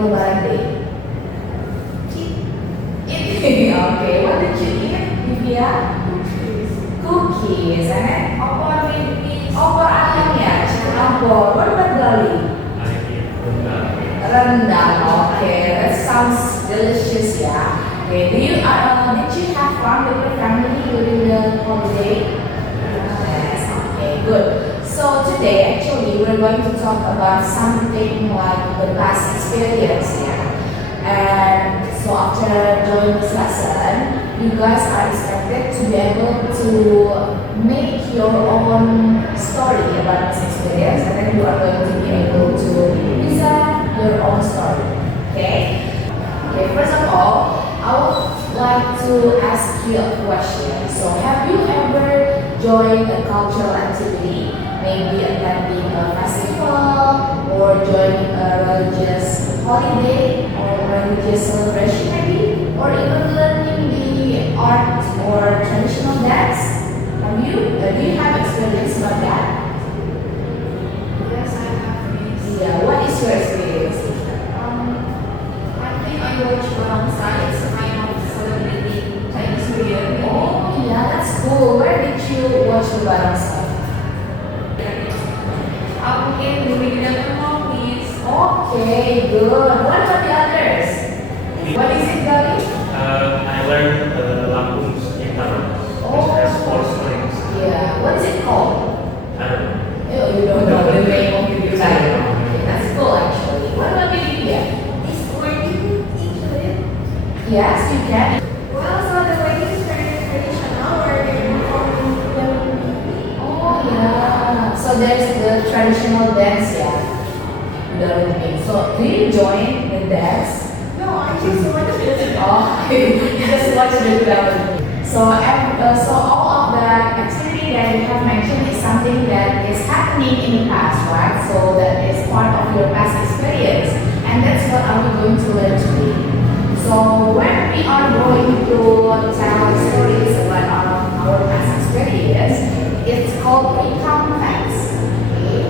Lebaran Day? Eat. Okay, what did you eat, Divya? Cookies. And then opor ayam ya, opor. What about Gali? Rendang. Okay, that sounds delicious ya. Okay, did you have fun with your family during the holiday? Yes. Okay, good. So today actually we're going to talk about something like the past experience yeah. And so after doing this lesson, you guys are expected to be able to make your own story about this experience, and then you are going to be able to present your own story. Okay? Okay, first of all, I would like to ask you a question. So have you ever joined a cultural activity? Maybe attending a festival or joining a religious holiday or religious celebration maybe, or even learning the art or traditional dance. Have you? Do you have experience about that? Yes, I have friends. Yeah. What is your experience? I think I watch Barangsai. It's a kind of celebrating Chinese New Year. Oh yeah, that's cool. Where did you watch the Barangsai? In the Medan movies. Okay, good. What about the others? What is it, Gali? I learned Lampung guitar, which has 4 strings. Yeah. What is it called? I don't know. Oh, you don't know the name of the guitar. Okay, that's cool actually. What about you, Lydia? Is working included? Yes, you can. Well, so the wedding is very traditional where they're performing the Oh yeah. So there's the traditional dance, yeah. The so do you join the dance? No, I just watch it. Oh, you just watch the film. So all of the activity that you have mentioned is something that is happening in the past, right? So that is part of your past experience, and that's what are we going to learn today. So when we are going to tell stories about our past experience, it's called recount facts. Okay?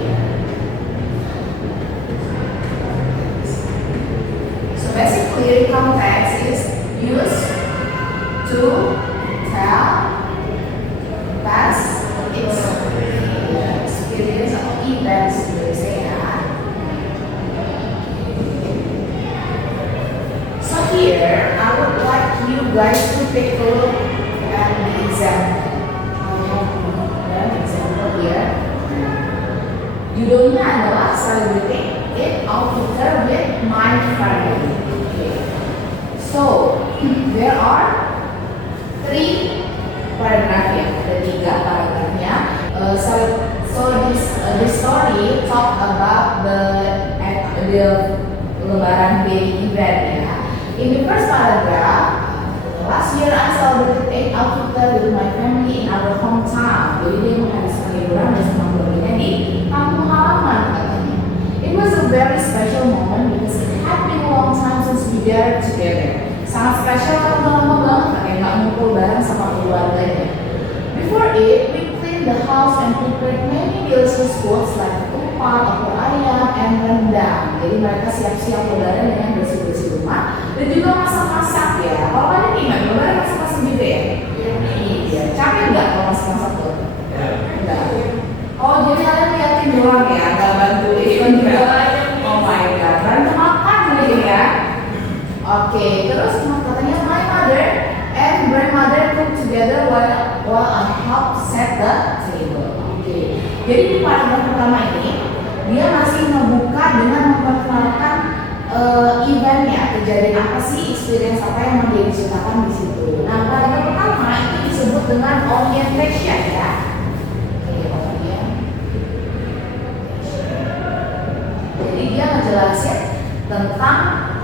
So basically, recount facts is used to tell past experience atau events gitu ya. So here, I would like you guys to take a look at the example. I have an example here. Judulnya adalah Celebrating It All Together with My Family. Okay. So, there are 3 paragraph ya, ada 3 paragrafnya. This story talk about the Lebaran Day event ya. In the first paragraph, last year I celebrated Eid al-Fitr with my family in our hometown. Jadi dia menghabiskan liburan bersama keluarganya di kampung halaman katanya. It was a very special moment because it had been a long time since we gathered together. Sangat spesial karena udah lama banget katanya nggak ngumpul bareng sama keluarganya. Before it, we cleaned the house and prepared many delicious foods like tupat, opor ayam, and rendang. Jadi mereka siap-siap lebaran dengan bersih-bersih rumah dan juga masak-masak ya. Kalau kalian gimana? Lebaran masak-masak juga ya? Iya. Capek nggak kalau masak-masak tuh? Enggak. Oh jadi kalian liatin doang ya, nggak bantuin juga. Oh my god, bantu makan gitu ya. Oke, terus katanya my mother and grandmother cook together while I help set the table. Oke. Jadi di paragraf pertama ini dia masih membuka dengan memperkenalkan eventnya, kejadian apa sih, experience apa yang mau diceritakan di situ. Nah, paragraf pertama itu disebut dengan orientation ya. Jadi dia ngejelasin tentang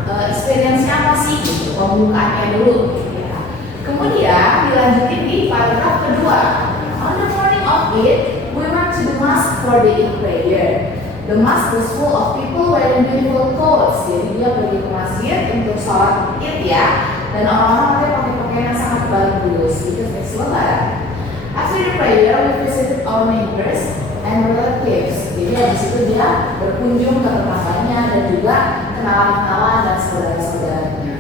experience-nya apa sih gitu, pembukaannya dulu ya. Kemudian dilanjutin di paragraf kedua. On the morning of Eid, we went to the mosque for the Eid prayer. The mosque was full of people wearing beautiful clothes. Jadi dia pergi ke masjid untuk sholat Eid ya, dan orang-orang pakai pakaian yang sangat bagus because it's Lebaran. After the prayer, we visited our neighbors and relatives. Jadi habis itu dia berkunjung ke tetangganya dan juga kenalan-kenalan dan saudara-saudaranya.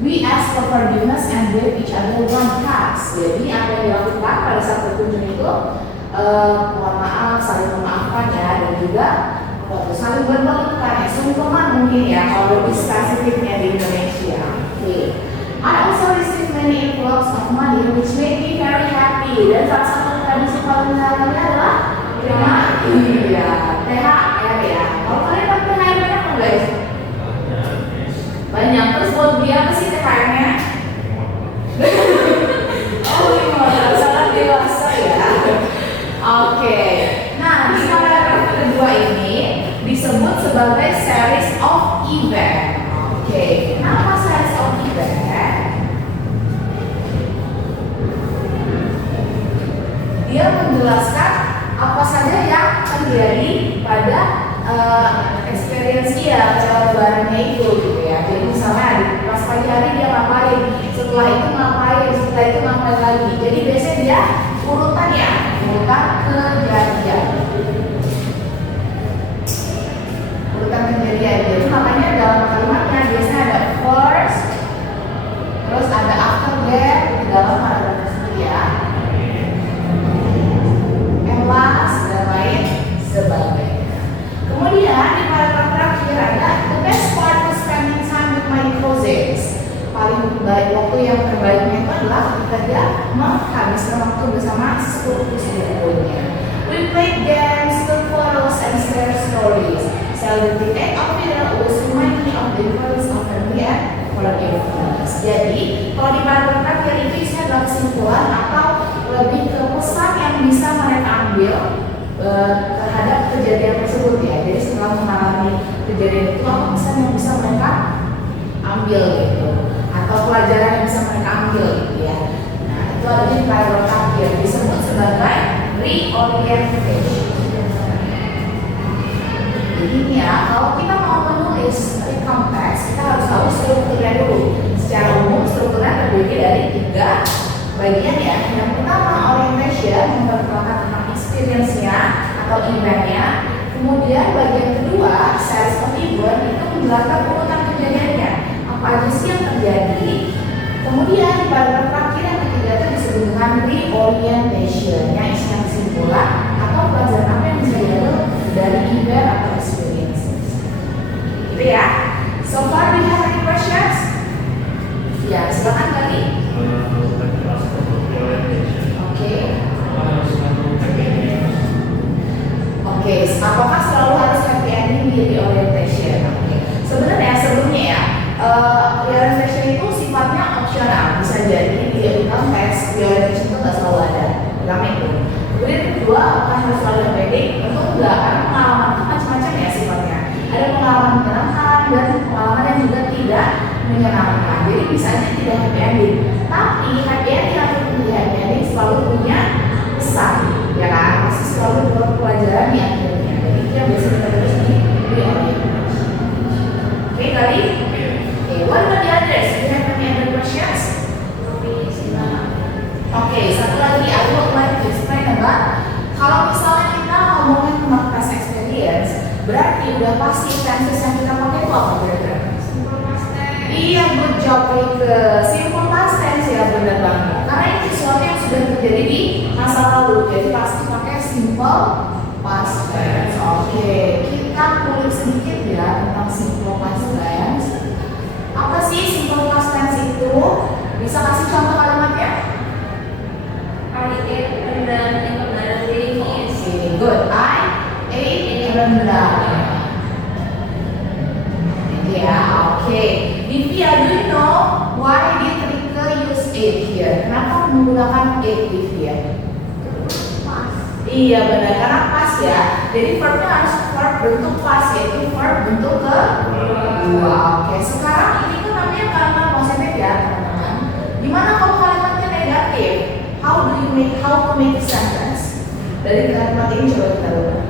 We ask for forgiveness and give each other one task. Jadi apa yang dilakukan pada saat berkunjung itu mohon maaf, saling memaafkan ya, dan juga saling berpelukan ya, sungkeman mungkin ya kalau lebih spesifiknya di Indonesia. Okay. I also received many envelopes of money which made me very happy. Dan salah satu tradisi paling menarik adalah THR ya. Kalau kalian dapat THR banyak nggak guys? Banyak. Terus buat beli apa sih THR-nya? Oh iya, sangat dewasa ya. Oke. Nah, di paragraf kedua ini disebut sebagai series of event. Oke. Kenapa series of event? Dia menjelaskan apa saja yang terjadi pada experience dia pada lebarannya itu gitu ya. Jadi misalnya pas pagi hari dia ngapain, setelah itu ngapain, setelah itu ngapain lagi. Jadi biasanya dia urutan ya, urutan kejadian. Urutan kejadian. Jadi makanya dalam kalimatnya biasanya ada first, terus ada after that di dalam paragraf tersebut ya. And last dan lain sebagainya. Kemudian di paragraf terakhir ada the best part of spending time with my cousins. Paling baik waktu yang terbaiknya itu adalah ketika dia menghabiskan waktu bersama sepupu-sepupunya. We played games, took photos, and shared stories. Celebrating egg of dinner always remind me of the importance of family and forgiveness. Jadi kalau di paragraf terakhir itu isinya adalah kesimpulan atau lebih ke pesan yang bisa mereka ambil terhadap kejadian tersebut ya. Jadi setelah mengalami kejadian itu apa pesan yang bisa mereka ambil gitu, atau pelajaran yang bisa mereka ambil gitu ya. Nah itu ada di paragraf terakhir disebut sebagai reorientation. Jadi ini ya, kalau kita mau menulis recount text, kita harus tahu strukturnya dulu. Secara umum strukturnya terdiri dari 3 bagian ya. Yang pertama orientation, memperkenalkan tentang experience-nya atau event-nya. Kemudian bagian kedua series of event itu menjelaskan urutan kejadiannya, apa aja sih yang terjadi. Kemudian paragraf terakhir yang ketiga itu disebut dengan reorientation, yang isinya kesimpulan atau pelajaran apa yang bisa diambil dari event atau experiences. Gitu ya. So far we have any questions? Ya, silakan kali. Oke, apakah selalu harus happy ending di reorientation? Oke. Sebenarnya sebelumnya ya, reorientation itu sifatnya opsional, bisa jadi di income tax reorientation itu nggak selalu ada. Pertama itu. Kemudian kedua, apakah harus selalu happy ending? Tentu enggak, karena pengalaman itu macam-macam ya sifatnya. Ada pengalaman menyenangkan dan pengalaman yang juga tidak menyenangkan. Jadi bisa aja tidak happy ending. Tapi happy ending atau tidak happy ending selalu punya pesan, ya kan? Pasti selalu dapat pelajaran di akhirnya. Jadi itu yang biasa kita terus di reorientation. Oke kali? Oke, what about the others? Do you have any other questions? Oke, satu lagi I would like to explain about kalau misalnya kita ngomongin tentang past experience, berarti udah pasti tenses yang kita pakai itu apa kira-kira? Simple past tense. Iya, good job Rike. Simple past tense ya, benar banget. Karena ini sesuatu yang sudah terjadi di masa lalu, jadi pasti pakai simple past tense. Oke, kita kulik sedikit ya tentang simple past tense. Apa sih simple past tense itu? Bisa kasih contoh kalimatnya? I ate rendang in lebaran day is. Okay, good. I ate rendang. Ya, oke. Divya, do you know why did Rike use ate here? Kenapa menggunakan ate Divya? Pas. Iya benar, karena pas ya. Jadi verbnya harus verb bentuk pas, yaitu verb bentuk kedua. Oke, sekarang ini kan namanya kalimat positif ya teman-teman. Gimana kalau kalimatnya negatif? How to make a sentence? Dari kalimat ini coba kita lihat.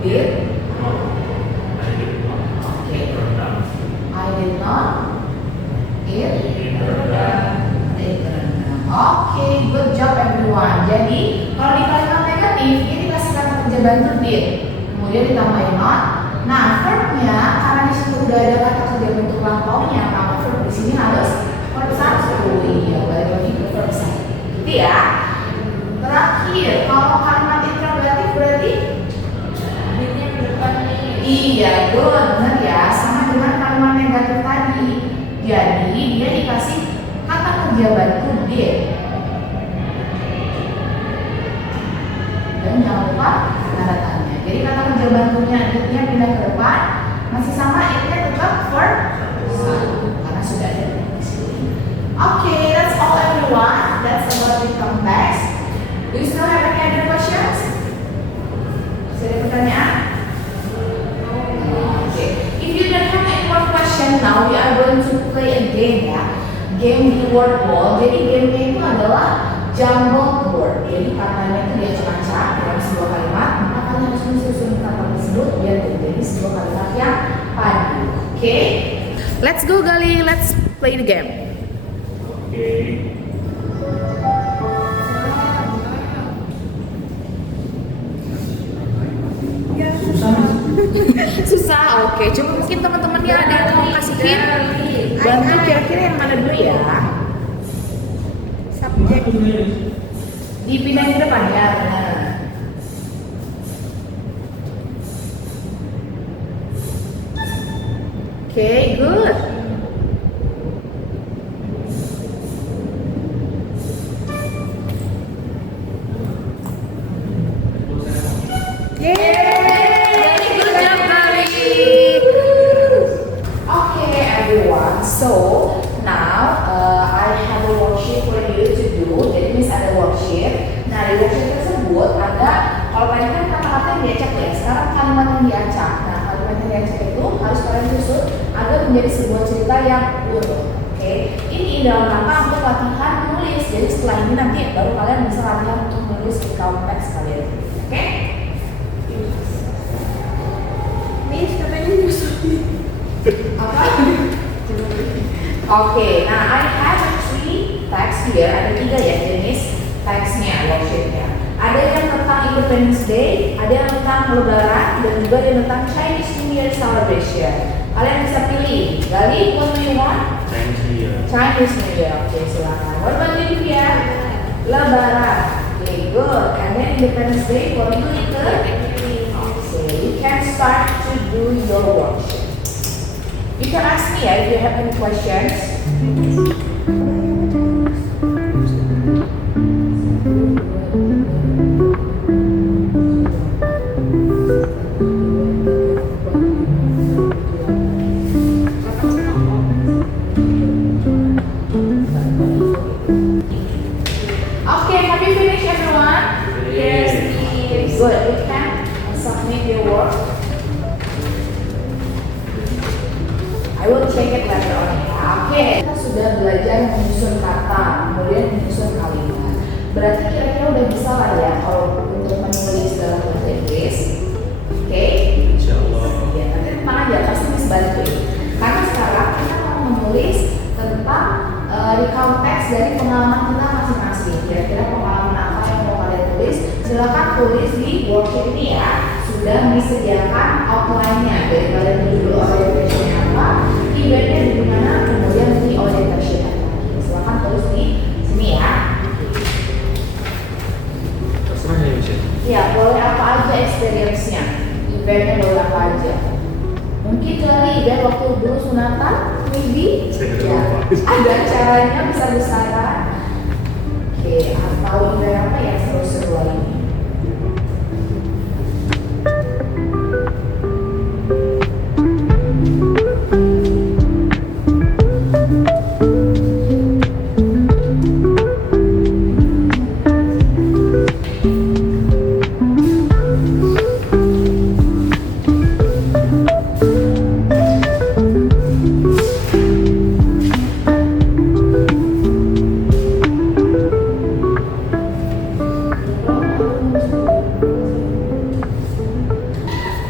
Did? I did not eat rendang. Oke, good job everyone. Jadi kalau di kalimat negatif ini dikasih kata kerja bantu did, kemudian ditambahin not, Nah, verbnya karena di situ udah ada kata kerja bentuk lampaunya, maka verb di sini harus verb 1. Iya, balik lagi ke verb 1. Gitu ya. Terakhir, kalau kalimat interrogatif berarti Did-nya ke depan nih. iya, good, benar ya. Sama dengan kalimat negatif tadi. Jadi dia dikasih kata kerja bantu did. Dan jangan lupa tanda tanya. Jadi kata kerja bantunya did-nya pindah ke depan, masih sama it-nya tetap verb 1 karena sudah ada di sini. Okay, that's all everyone. That's about the context. Do you still have any other questions? Masih ada pertanyaan? Okay. If you don't have any more question now, we are going to play a game ya. Game di word wall. Jadi gamenya itu adalah jumbled word. Jadi katanya itu dia acak-acak dalam sebuah kalimat, maka kalian harus menyusun kata tersebut biar menjadi sebuah kalimat yang padu. Oke? Let's go Gali, let's play the game. Oke. Susah, oke. Coba mungkin teman-temannya ada yang mau kasih hint. Bantu kira-kira yang mana dulu ya? Subjek. Dipindahin ke depan ya. Benar. Oke, good. Very good job, Gali. Okay, everyone. So now I have a worksheet for you to do. Jadi Miss ada worksheet. Nah di worksheet tersebut ada, kalau tadi kan kata-kata yang diacak ya, sekarang kalimat yang diacak. Nah kalimat yang diacak itu harus kalian susun agar menjadi sebuah cerita yang utuh. Oke, ini dalam rangka untuk latihan menulis. Jadi setelah ini nanti baru kalian bisa latihan untuk menulis di teks kalian. Oke? Miss, katanya nyusun. Apa? Oke, nah I have 3 text here. Ada 3 ya jenis teksnya, worksheetnya. Ada yang tentang Independence Day, ada yang tentang Lebaran, dan juga ada yang tentang Chinese New Year celebration. Kalian bisa pilih. Gali, what do you want? Chinese New Year. Chinese New Year. Oke, silakan. What about you, Divya? Lebaran. Okay, good. And then Independence Day for you, Nika? Okay, you can start to do your worksheet. You can ask me if you have any questions. Okay, have you finished, everyone? Yes, Miss. Good. You can submit your work. I will check it later on ya. Oke, kita sudah belajar menyusun kata, kemudian menyusun kalimat. Berarti kira-kira udah bisa lah ya kalau untuk menulis dalam bahasa Inggris. Oke? Insyaallah. Ya, nanti tenang aja, pasti bisa bantu. Karena sekarang kita mau menulis tentang recount teks dari pengalaman kita masing-masing. Kira-kira pengalaman apa yang mau kalian tulis? Silakan tulis di worksheet ini ya. Sudah disediakan outline-nya dari kalian dulu orientation-nya apa, eventnya di mana, kemudian di orientation-nya. Silakan tulis di sini ya. Terserah ya, Miss. Ya, boleh apa aja experience-nya. Eventnya boleh apa aja. Mungkin dari event waktu dulu sunatan, maybe Saya nggak ya, lupa. ada acaranya besar-besaran. Oke, atau event apa yang seru-seru lainnya.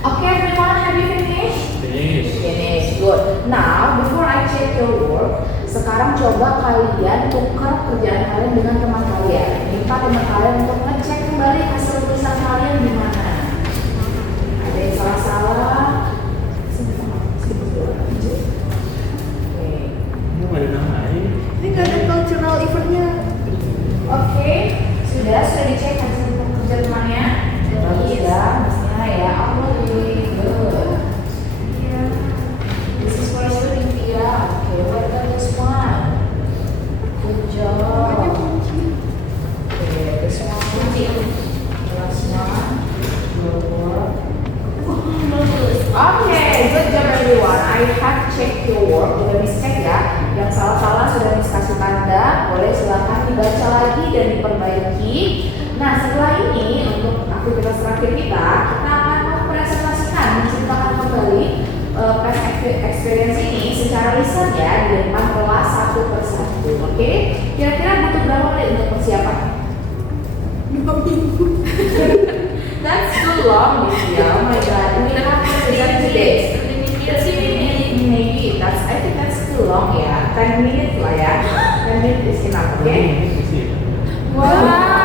Okay, everyone, have you finished? Finish. Finish, good. Now, before I check your work, sekarang coba kalian tukar kerjaan kalian dengan teman kalian. Minta teman kalian untuk ngecek kembali hasil tulisan kalian di mana. Ada yang salah-salah, aktivitas terakhir kita akan mempresentasikan, menceritakan kembali past experience ini secara lisan ya di depan kelas satu persatu. Oke? Kira-kira butuh berapa menit untuk persiapan? 2 minggu. That's too long, Lydia. Oh my god, we have to present today. 30 minutes maybe. I think that's too long ya. 10 minutes lah ya. 10 minutes is enough, oke? Wow.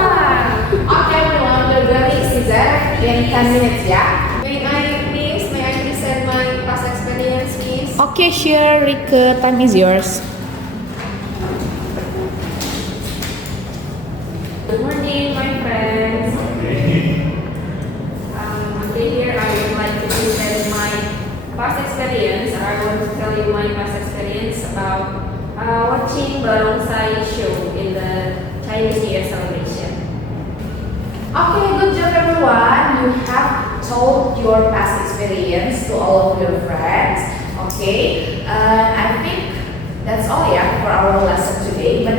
Oke, everyone, we're going Caesar in 10 minutes ya. May I present my past experience, please? Oke, sure, Rike, time is yours. Good morning, my friends. Okay, here I would like to present my past experience. I want to tell you my past experience about watching Barongsai show in the Chinese New Year celebration. Okay, good job everyone. You have told your past experience to all of your friends. Okay, I think that's all ya for our lesson today. But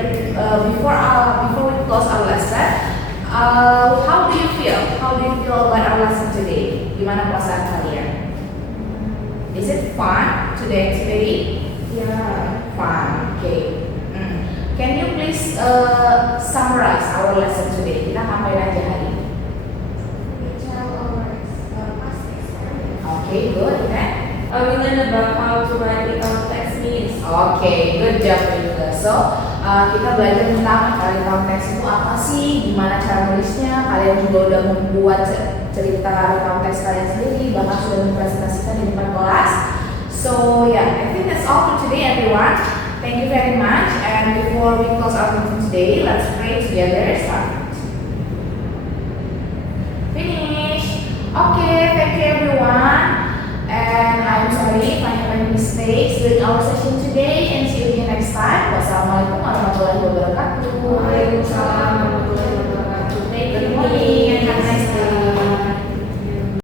before we close our lesson, how do you feel? How do you feel about our lesson today? Gimana perasaan kalian? Is it fun today activity? Yeah. Fun. Okay. Can you please summarize our lesson today? Kita ngapain aja hari ini? We tell our past experience. Okay, good. Okay. We learn about how to write without text means. Oke, good job Rika. So, kita belajar tentang recount text itu apa sih, gimana cara nulisnya. Kalian juga udah membuat cerita recount text kalian sendiri, bahkan sudah mempresentasikan di depan kelas. So, yeah, I think that's all for today, everyone. Thank you very much. And before we close our meeting today, let's pray together. Start. Finish. Okay, thank you, everyone. And I'm sorry if I have any mistakes during our session today, and see you again next time.